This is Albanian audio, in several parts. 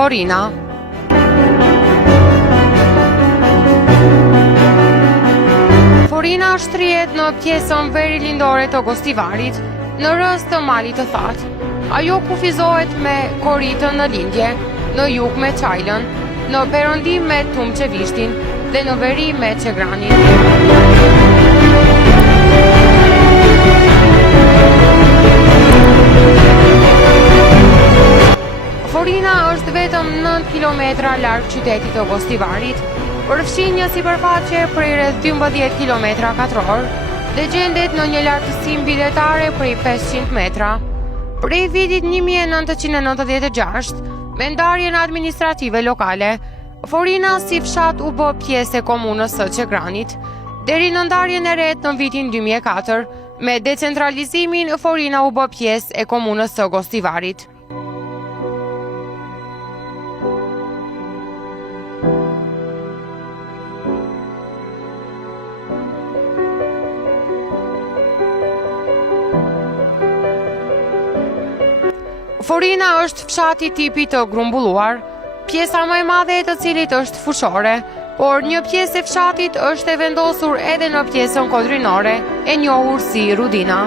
Florina. Florina shtrihet në pjesën verilindore të Gostivarit, në rrëz të malit të thatë. Ajo kufizohet me koritën në lindje, në jug me Çajlën, në perëndim me Tumçevishtin dhe në veri me Çegranin. Florina është vetëm 9 kilometra larg qytetit të Gostivarit, përfshin një sipërfaqe prej rreth 12 kilometra katror dhe gjendet në një lartësi mbijetare prej 500 metra. Prej vitit 1996, me ndarjen administrative lokale, Florina si fshat u bë pjesë e komunës së Çegranit, deri në ndarjen e re në vitin 2004, me decentralizimin Florina u bë pjesë e komunës së Gostivarit. Florina është fshati tipi të grumbulluar, pjesa më e madhe e të cilit është fushore, por një pjesë e fshatit është e vendosur edhe në pjesën kodrinore, e njohur si Rudina.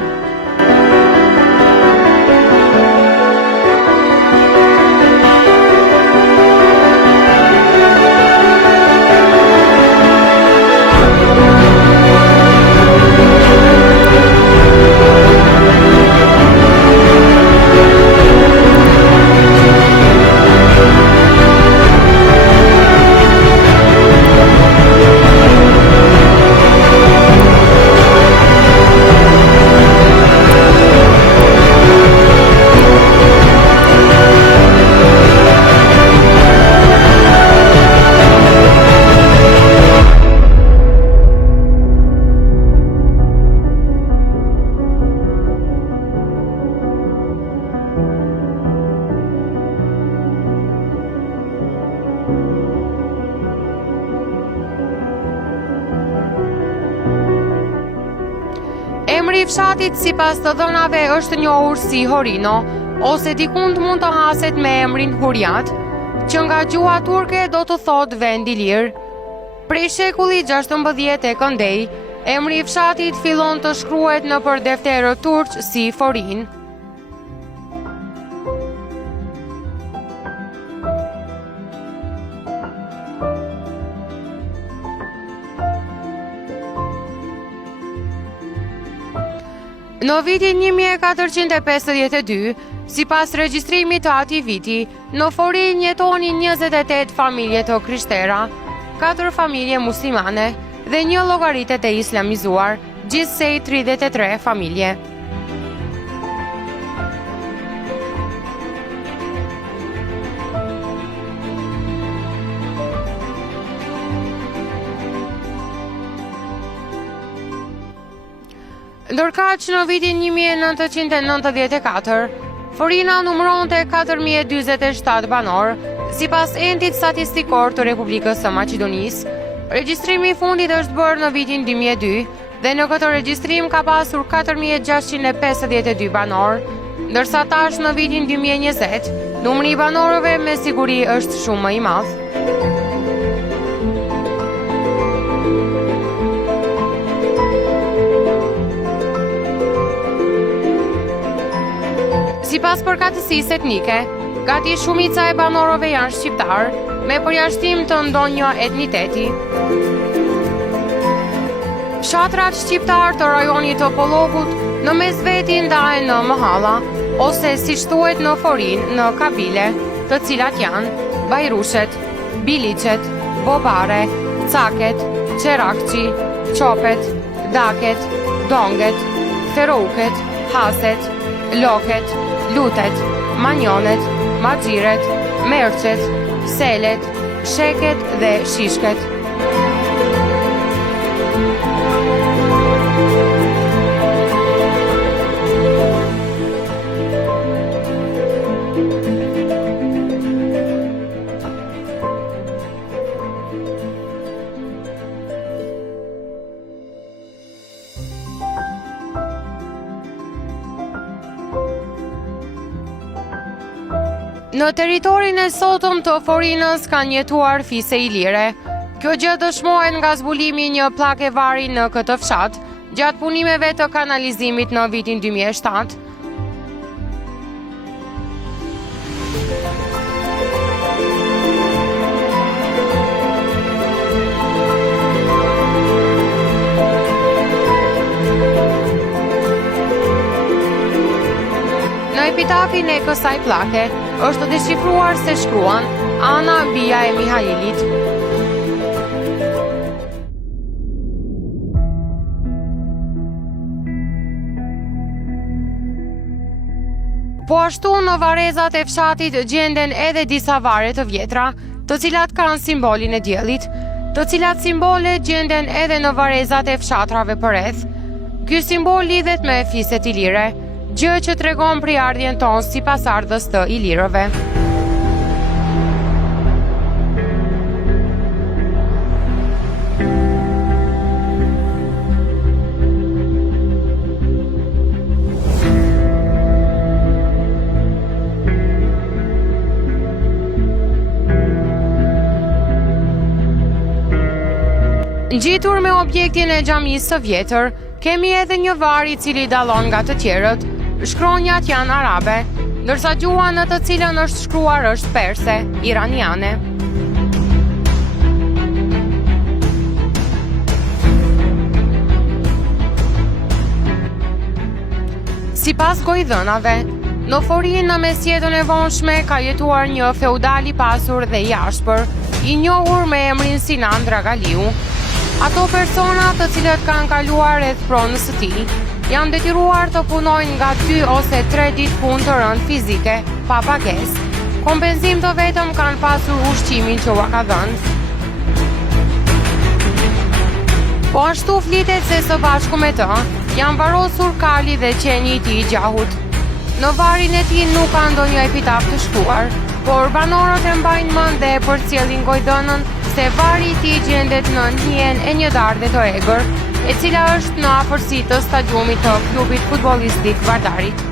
Emri i fshatit sipas të dhënave është njohur si Horino, ose dikund mund të haset me emrin Hurjat, që nga gjuha turke do të thotë vend i lirë. Prej shekullit 16 e këndej, emri i fshatit fillon të shkruhet nëpër defterët turq si Forin. Në vitin 1452, sipas regjistrimit të atij viti, në Forin jetonin 28 familje të krishtera, 4 familje muslimane dhe një llogaritë të islamizuar, gjithsej 33 familje. Ndërkaq në vitin 1994, Florina numëronte 4047 banor, sipas endit statistikor të Republikës së Maqedonisë. Regjistrimi i fundit është bërë në vitin 2002 dhe në këtë regjistrim ka pasur 4652 banor, ndërsa tash në vitin 2020, numri i banorëve me siguri është shumë më i madh. Sipas përkatësisë etnike, gati shumica e banorëve janë shqiptar, me përjashtim të ndonjë etniteti. Fshatrat shqiptar të rajonit të Pollovut në mesveti ndahen në mohalla, ose siç thuhet në Forin, në kabile, të cilat janë Bajrushet, Biliqet, Bobare, Caket, Qerakçi, Qopet, Daket, Donget, Ferouket, Haset, Loket, Lutet, Manjonet, Maxhiret, Merçet, Selet, Sheket dhe Shishket. Në territorin e sotëm të Forinës kanë jetuar fise ilire. Kjo gjë dëshmohet nga zbulimi i një pllake vari në këtë fshat gjatë punimeve të kanalizimit në vitin 2007. Në epitafin e kësaj pllake është deshifruar se shkruan Ana, bija e Mihailit. Po ashtu në varezat e fshatit gjenden edhe disa vare të vjetra, të cilat kanë simbolin e diellit, të cilat simbole gjenden edhe në varezat e fshatrave përreth. Ky simbol lidhet me fiset ilire, gjë që tregon priardhjen tonë si pasardhës të ilirëve. Ngjitur me objektin e xhamisë së vjetër, kemi edhe një var i cili dallon nga të tjerët. Shkronjat janë arabe, ndërsa gjuha në të cilën është shkruar është perse, iraniane. Sipas gojdhënave, në Forinë në mesjetën e vonshme ka jetuar një feudal i pasur dhe i ashpër, i njohur me emrin Sinan Dragaliu. Ato persona të cilët kanë kaluar rreth pronës së tij janë detyruar të punojnë nga 2 ose 3 ditë punë të rëndë fizike, pa pagesë. Kompenzim të vetëm kanë pasur ushqimin që ua ka dhënë. Po ashtu flitet se së bashku me të janë varosur kali dhe qeni i tij i gjahut. Në varin e tij nuk ka ndonjë epitaf të shkruar, por banorët e mbajnë mend dhe e përcjellin gojdhënën se vari i tij gjendet në njihen e një dardhe të egër, e cila është në afërsi të stadiumit të klubit futbollistik Vardarit.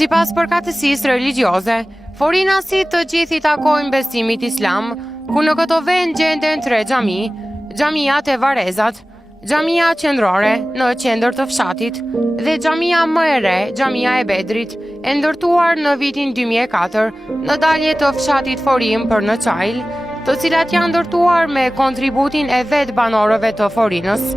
Sipas përkatësisë religjioze, forinasit të gjithë i takojnë besimit islam, ku në këto vend gjenden 3 xhami, xhamiat e Varezat, xhamia qendrore në qendër të fshatit dhe xhamia më e re, xhamia e Bedrit, e ndërtuar në vitin 2004 në dalje të fshatit Forim për në Çajl, të cilat janë ndërtuar me kontributin e vet banorëve të Forinës.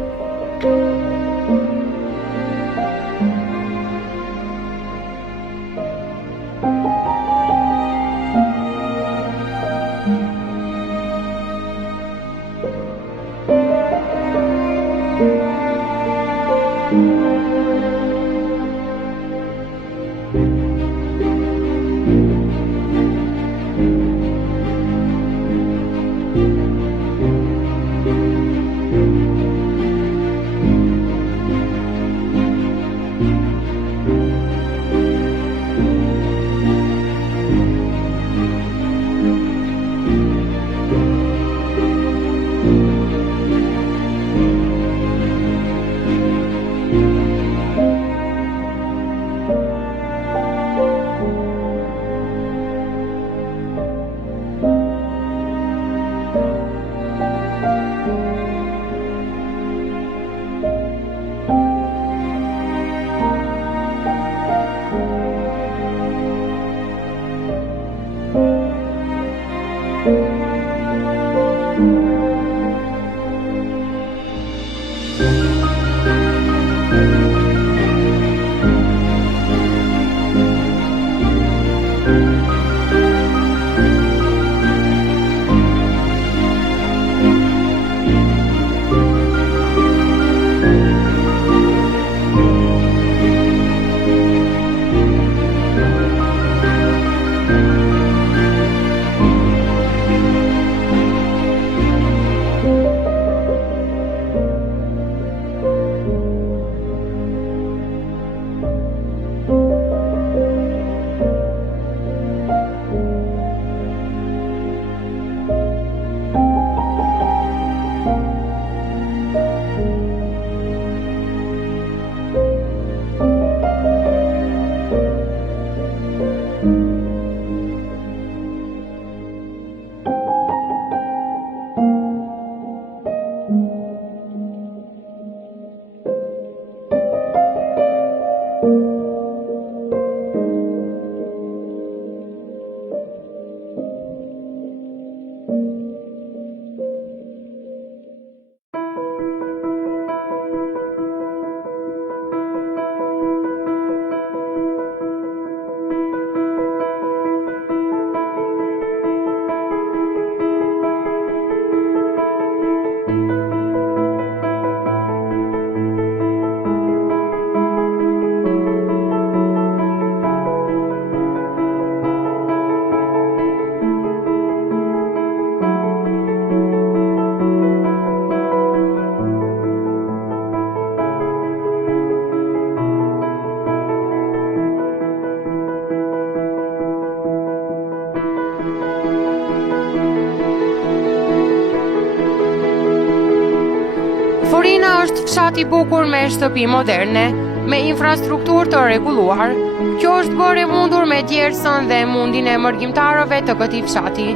është fshat I bukur me shtëpi moderne, me infrastrukturë të rregulluar. Kjo është bërë e mundur me djersën dhe mundin e mërgjimtarëve të këtij fshati,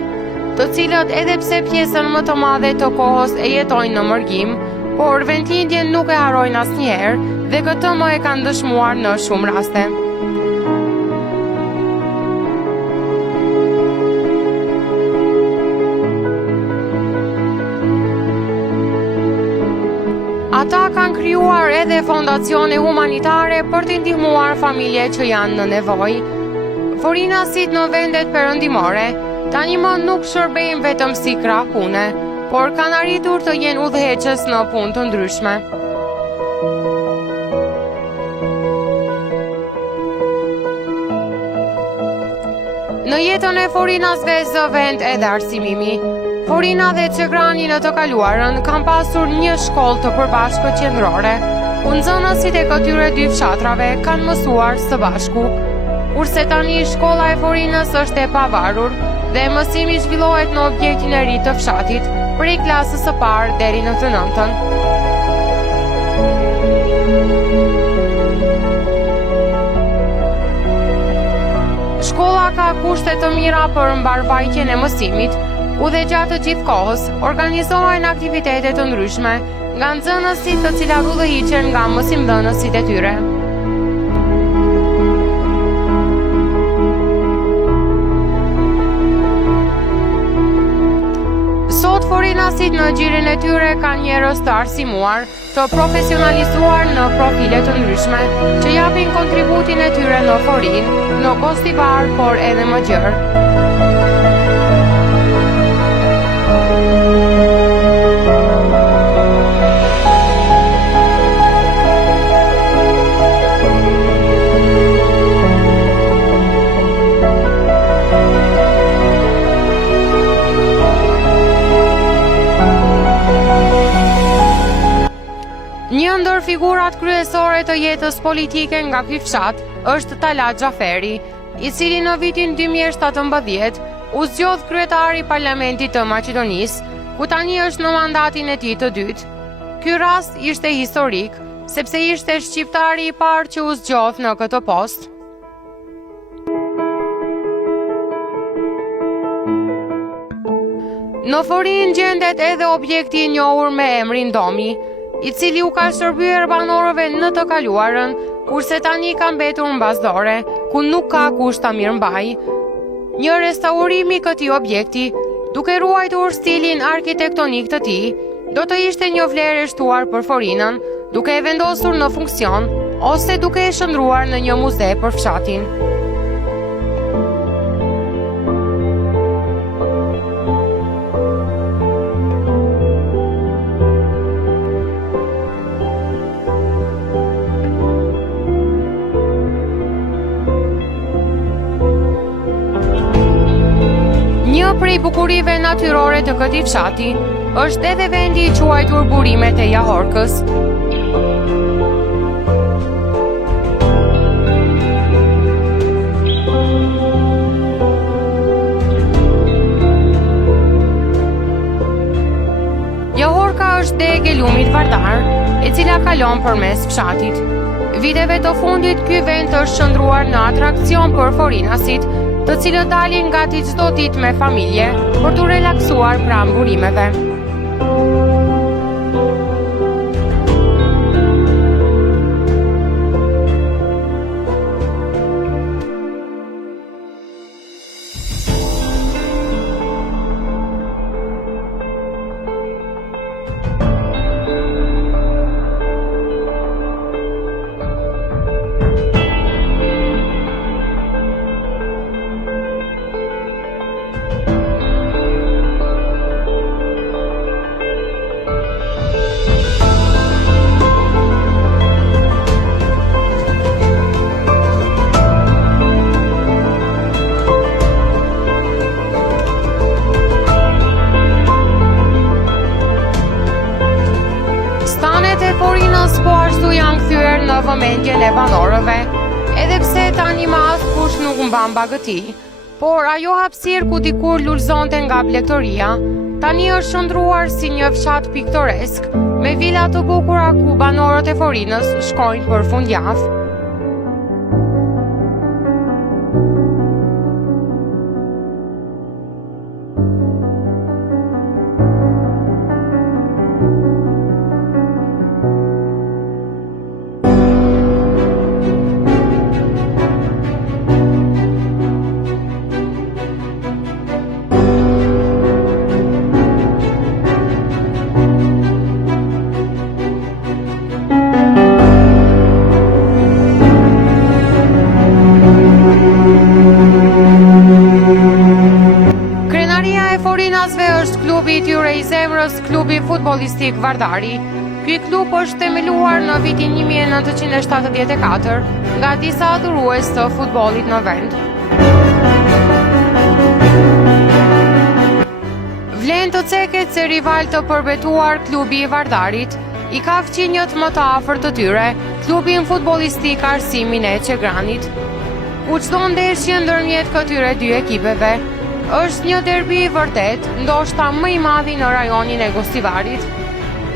të cilët edhe pse pjesën më të madhe të kohës e jetojnë në mërgjim, por vendlindjen nuk e harojnë asnjëherë dhe këtë më e kanë dëshmuar në shumë raste. Ata kanë krijuar edhe fondacione humanitare për të ndihmuar familje që janë në nevojë. Forinasit në vendet perëndimore tani më nuk shërbejnë vetëm si krah pune, por kanë arritur të jenë udhëheqës në punë të ndryshme. Në jetën e forinasve zë vend edhe arsimimi. Forina dhe Çegrani në të kaluarën kanë pasur një shkollë të përbashkët qendrore, ku nxënësit e këtyre dy fshatrave kanë mësuar së bashku, kurse tani shkolla e Forinës është e pavarur dhe mësimi zhvillohet në objektin e ri të fshatit, prej klasës së parë deri në të nëntën. Shkolla ka kushte të mira për mbarvajtjen e mësimit, ku dhe gjatë të gjithë kohës organizohen aktivitete të ndryshme nga nxënësit të cilat udhëhiqen nga mësimdhënësit e tyre. Sot forinasit në gjirin e tyre kanë njerëz të arsimuar, të profesionalizuar në profile të ndryshme, që japin kontributin e tyre në forinë, në Gostivar, por edhe më gjerë. Një ndër figurat kryesore të jetës politike nga ky fshat është Talat Xhaferi, I cili në vitin 2017 u zgjodh kryetari I Parlamentit të Maqedonisë, ku tani është në mandatin e tij të dytë. Ky rast ishte historik, sepse ishte shqiptari I parë që u zgjodh në këtë post. Në Forinë gjendet edhe objekti I njohur me emrin Domi, I cili u ka shërbyer banorëve në të kaluarën, kurse tani ka mbetur mbasdore, ku nuk ka kusht ta mirëmbajë. Një restaurim I këtij objekti, duke ruajtur stilin arkitektonik të tij, do të ishte një vlerë e shtuar për Forinën, duke e vendosur në funksion ose duke e shndruar në një muze për fshatin. Një prej bukurive natyrore të këtij fshati është edhe vendi I quajtur Burimet e Jahorkës. Jahorka është degë e lumit vardar, e cila kalon përmes fshatit. Viteve të fundit ky vend është qëndruar në atrakcion për forinasit, të cilët dalin gati çdo ditë me familje për t'u relaksuar pranë burimeve. Po ashtu janë kthyer në vëmendjen e banorëve, edhe pse tani më askush nuk mban bagëti, por ajo hapësirë ku dikur lulëzonte nga blegtoria, Tani është shndruar si një fshat piktoresk me vila të bukura ku banorët e Forinës shkojnë për fundjavë. Është klubi i tyre i zemrës, klubi futbollistik Vardari. Ky klub është themeluar në vitin 1974 nga disa adhurues të futbollit në vend. Vlen të ceket se rival të përbetuar klubi i Vardarit i ka fqinjët më të afërt të tyre, klubin futbollistik Arsimin e Çegranit. Ku çdo ndeshje ndërmjet këtyre dy ekipeve është një derbi i vërtet, ndoshta më i madhi në rajonin e Gostivarit.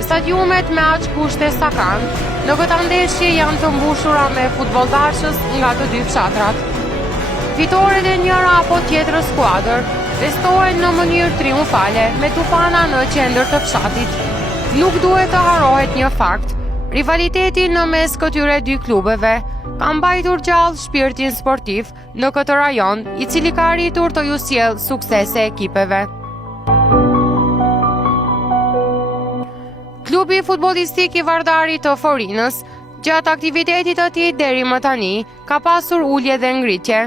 Stadiumet me aq kushte sa kanë, në këtë ndeshje janë të mbushura me futbolldarës nga të dy fshatrat. Fitoret e njëra apo tjetrës skuadër festohen në mënyrë triumfale me tufana në qendër të fshatit. Nuk duhet të harrohet një fakt. Rivaliteti në mes këtyre dy klubeve ka mbajtur gjallë shpirtin sportiv në këtë rajon, i cili ka arritur të ju sjellë suksese ekipeve. Klubi futbollistik i Vardarit të Forinës, gjatë aktivitetit të tij deri më tani, ka pasur ulje dhe ngritje.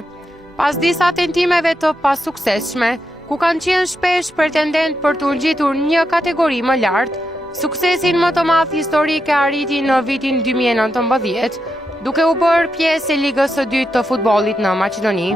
Pas disa tentimeve të pasuksesshme, ku kanë qenë shpesh pretendent për të ngjitur një kategori më lart, suksesin më të madh historik e arriti në vitin 2019, duke u bërë pjesë e Ligës së Dytë të futbollit në Maqedoni.